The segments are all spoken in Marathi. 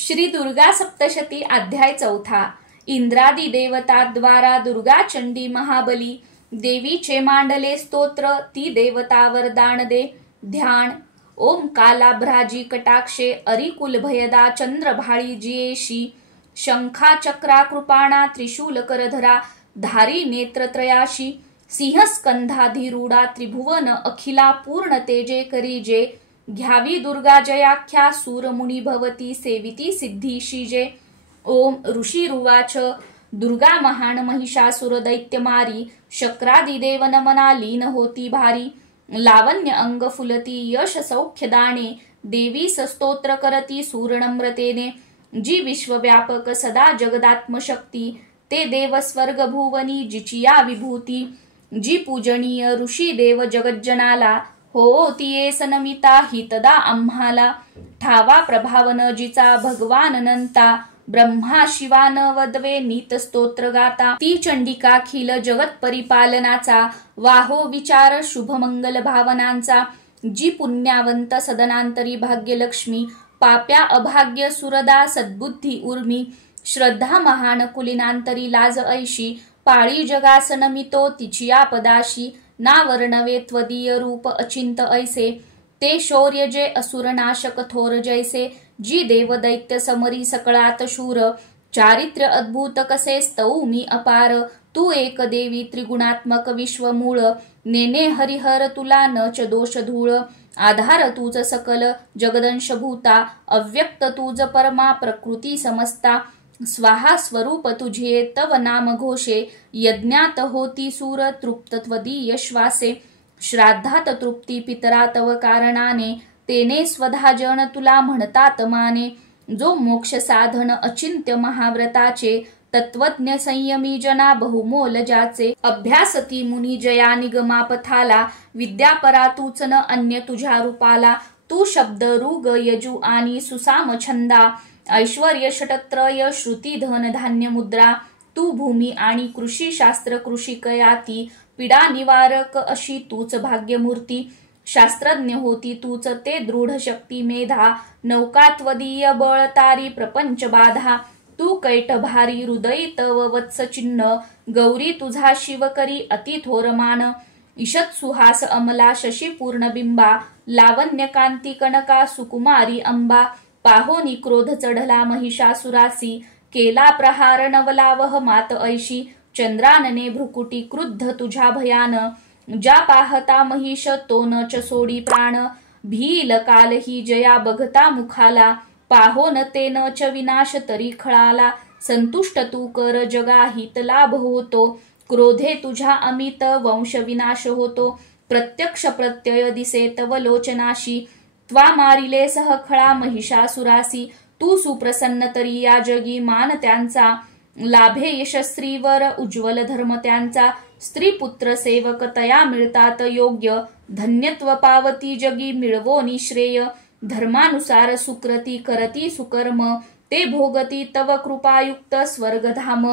श्री दुर्गा सप्तशती अध्याय 4. इंद्रादी देवता द्वारा दुर्गा चंडी महाबली देवीचे मांडले स्तोत्र. ती देवता वरदान दे. ध्यान. ओम कालाभ्राजी कटाक्षे अरिकुल भयदा चंद्रभाळी जियेशी शंखा चक्रा कृपाणा त्रिशूल करधरा धारी नेत्रत्रयाशी सिंहस्कंधाधिरूढा त्रिभुवन अखिला पूर्ण तेजे करीजे घ्यावी दुर्गा जयाख्या सूरमुनी भवती सेविती सिद्धीशी जे. ओम ऋषिरुवाच. दुर्गा महान महिषासुर दैत्यमारी शक्रादिदेव नमना लीन होती भारी लावण्य अंग फुलती यश सौख्य दाणे देवी स्तोत्र करती सूरनम्रतेने जी विश्वव्यापक सदा जगदात्मशक्ती ते देव स्वर्ग भुवनी जिचिया विभूती जी पूजनीय ऋषी देव जगज्जनाला हो तिये सनमिता हितदा आम्हाला ठावा प्रभावन जिचा भगवान अनंता ब्रह्मा शिवान वदवे नीत स्तोत्र गाता ती चंडिकाखिल जगत परिपालनाचा वाहो विचार शुभ मंगल भावनांचा जी पुण्यावंत सदनांतरी भाग्यलक्ष्मी पाप्या अभाग्य सुरदा सद्बुद्धी उर्मी श्रद्धा महान कुलिनांतरी लाज ऐशी पाळी जगासनमितो तिचिया पदाशी ना वर्णवे त्वदीय रूप अचिंत ऐसे ते शौर्य जे असुरनाशक थोर जैसे जी देव दैत्य समरी सकळात शूर चारित्र्य अद्भुत कसे स्तौ मी अपार तू एक देवी त्रिगुणात्मक विश्वमूळ नेने हरिहर तुला न च दोष धूळ आधार तूच सकल जगदंश भूता अव्यक्त तूज परमा प्रकृती समस्ता स्वाहा स्वरूप तुझे तव नाम घोषे यज्ञात होती सूर तृप्त त्वदीय श्वासे श्राद्धात तृप्ती पितरा तव कारणाने तेने स्वधा जन तुला म्हणतात माने जो मोक्ष साधन अचिंत्य महाव्रताचे तत्वज्ञ संयमी जना बहुमोल ज्याचे अभ्यासती मुनी जया निगमा पथाला विद्यापरा तूच न अन्य तुझ्या रूपाला तू शब्द ऋग यजू आणि सुसाम छंदा ऐश्वर्य षटत्रय श्रुती धन धान्य मुद्रा तू भूमी आणि कृषी शास्त्र कृषी कयाती पीडा निवारक अशी तूच भाग्यमूर्ती शास्त्रज्ञ होती तूच ते दृढ शक्ती मेधा नौकात्वदीय बळ तारी प्रपंच बाधा तू कैट भारी हृदय तव वत्स चिन्ह गौरी तुझा शिव करी अति थोरमान ईशत सुहास अमला शशी पूर्ण बिंबा लावण्य कांती कनका सुकुमारी अंबा पाहोनी क्रोध चढला महिषासुरासी केला प्रहार नवलावह मात ऐशी चंद्रानने भ्रुकुटी क्रुद्ध तुझ्या भयान ज्या पाहता महिष तो न च सोडी प्राण भील काल ही जया बघता मुखाला पाहोन ते न च विनाश तरी खळाला संतुष्ट तू कर जगा हित लाभ होतो क्रोधे तुझ्या अमित वंश विनाश होतो प्रत्यक्ष प्रत्यय दिसे तव लोचनाशी त्वा मारिले सह खळा महिषासुरासी तू सुप्रसन्न तरी या जगी मान त्यांचा लाभे यशस्त्रीवर उज्ज्वल धर्म त्यांचा स्त्री पुत्र सेवक तया मिळतात योग्य धन्यत्व पावती जगी मिळवोनी श्रेय धर्मानुसार सुकृती करती सुकर्म ते भोगती तव कृपायुक्त स्वर्गधाम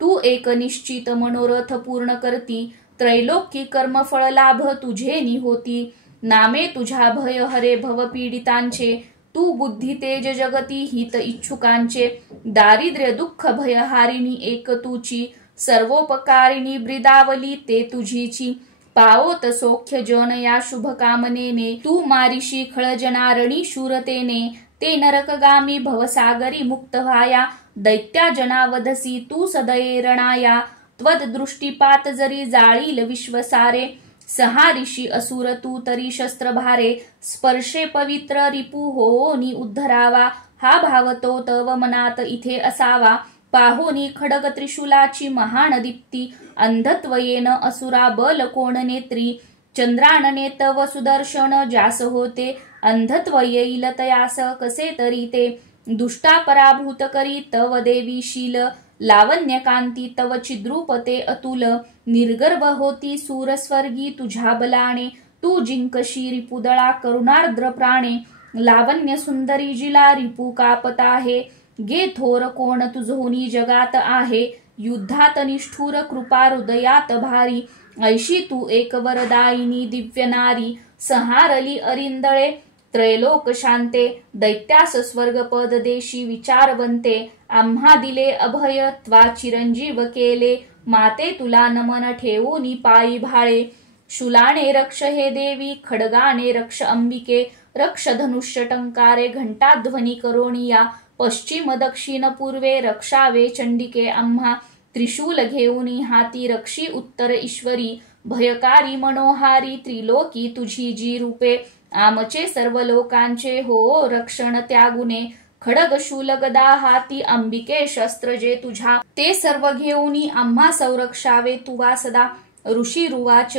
तू एक निश्चित मनोरथ पूर्ण करती त्रैलोकी कर्मफळ लाभ तुझेनी होती नामे तुझ्या भय हरे भव पीडितांचे तू बुद्धी तेज जगती हित इच्छुकांचे दारिद्र्य दुःख भयहारिणी एक तुची सर्वोपकारिणी ब्रिदावली ते तुझीची पावोत सौख्य जन या शुभ कामनेने तू मारिशी खळजनारणी शूरतेने ते नरकगामी भवसागरी मुक्त व्हाया दैत्या जनावधसी तू सदये रणाया त्वद दृष्टीपात जरी जाळील विश्वसारे सहारिषी असुर तू तरी शस्त्र भारे स्पर्शे पवित्र रिपू होनी उद्धरावा हा भाव तो तव मनात इथे असावा पाहोनी खडग त्रिशूलाची महान दीप्ती अंधत्वयेन असुरा बल कोण नेत्री चंद्रानने तव सुदर्शन जास होते अंधत्व येईल तयास कसे तरी ते दुष्टा पराभूत करी तव देवीशील लावण्य कांती तव चिद्रूप ते अतुल निर्गर्भ होती सूरस्वर्गी तुझ्या बलाने तू जिंकशी रिपुदळा करुणार्द्र प्राणे लावण्य सुंदरी जिला रिपू कापत आहे गे थोर कोण तुझोनी जगात आहे युद्धात निष्ठुर कृपा हृदयात भारी ऐशी तू एक वरदायिनी दिव्य नारी सहारली अरिंदळे त्रैलोक शांते दैत्यास स्वर्गपद देशी विचारवंते आम्हा दिले अभय त्वा चिरंजीव केले माते तुला नमन ठेवूनी पायी भाळे शूलाने रक्ष हे देवी खडगाने रक्ष अंबिके रक्ष धनुष्य टंकारे घंटाध्वनी करोनिया पश्चिम दक्षिण पूर्वे रक्षावे चंडिके आम्हा त्रिशूल घेऊनी हाती रक्षी उत्तर ईश्वरी भयकारी मनोहारी त्रिलोकी तुझी जी रूपे आमचे सर्व लोकांचे हो रक्षण त्यागुने खडग शूल गदा हाती अंबिके शस्त्र जे तुझ्या ते सर्व घेऊनी आम्हा संरक्षावे तुवा सदा ऋषी रुवाच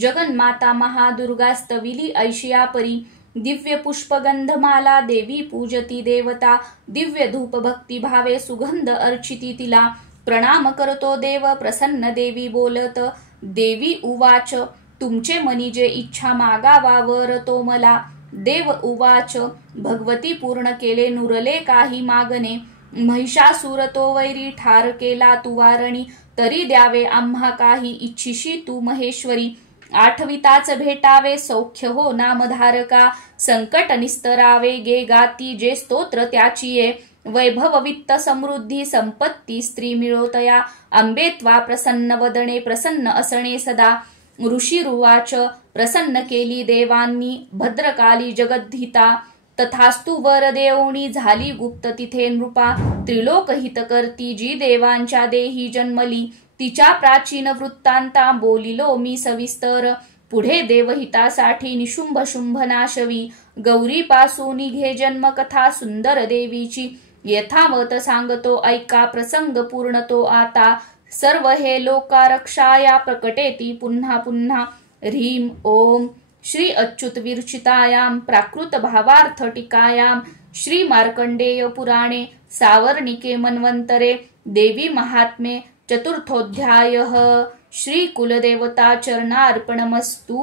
जगन्माता महादुर्गा स्तविली ऐशिया परी दिव्य पुष्पगंधमाला देवी पूजती देवता दिव्य धूप भक्ती भावे सुगंध अर्चिती तिला प्रणाम करतो देव प्रसन्न देवी बोलत देवी उवाच तुमचे मनी जे इच्छा मागावावर तो मला देव उवाच भगवती पूर्ण केले नुरले काही मागणे महिषासुर तो वैरी ठार केला तुवारणी तरी द्यावे आम्हा काही इच्छिशी तू महेश्वरी आठविताच भेटावे सौख्य हो नामधारका संकट निस्तरावे गे गाती जे स्तोत्र त्याचीये वैभव वित्त समृद्धी संपत्ती स्त्री मिळोतया अंबे त्वा प्रसन्न वदने प्रसन्न असणे सदा ऋषी रुवाच प्रसन्न केली देवांनी भद्रकाली जगद्धिता तथास्तु वर देवणी झाली गुप्त तिथे नृपा त्रिलोक हित करती जी देवांच्या देही जन्मली तिच्या प्राचीन वृत्तांता बोलिलो मी सविस्तर पुढे देवहितासाठी निशुंभ शुंभ नाशवी गौरी पासून घे जन्म कथा सुंदर देवीची यथावत सांगतो ऐका प्रसंग पूर्ण तो आता सर्व हे लोका रक्षाया प्रकटेती पुन्हा पुन्हा ह्रीम ओम श्री अच्युत विरचितायां प्राकृत भावार्थ टीकायां श्री मार्कंडेय पुराणे सावर्णिके मन्वंतरे देवी महात्म्ये चतुर्थोऽध्यायः श्री कुलदेवता चरणार्पणमस्तु।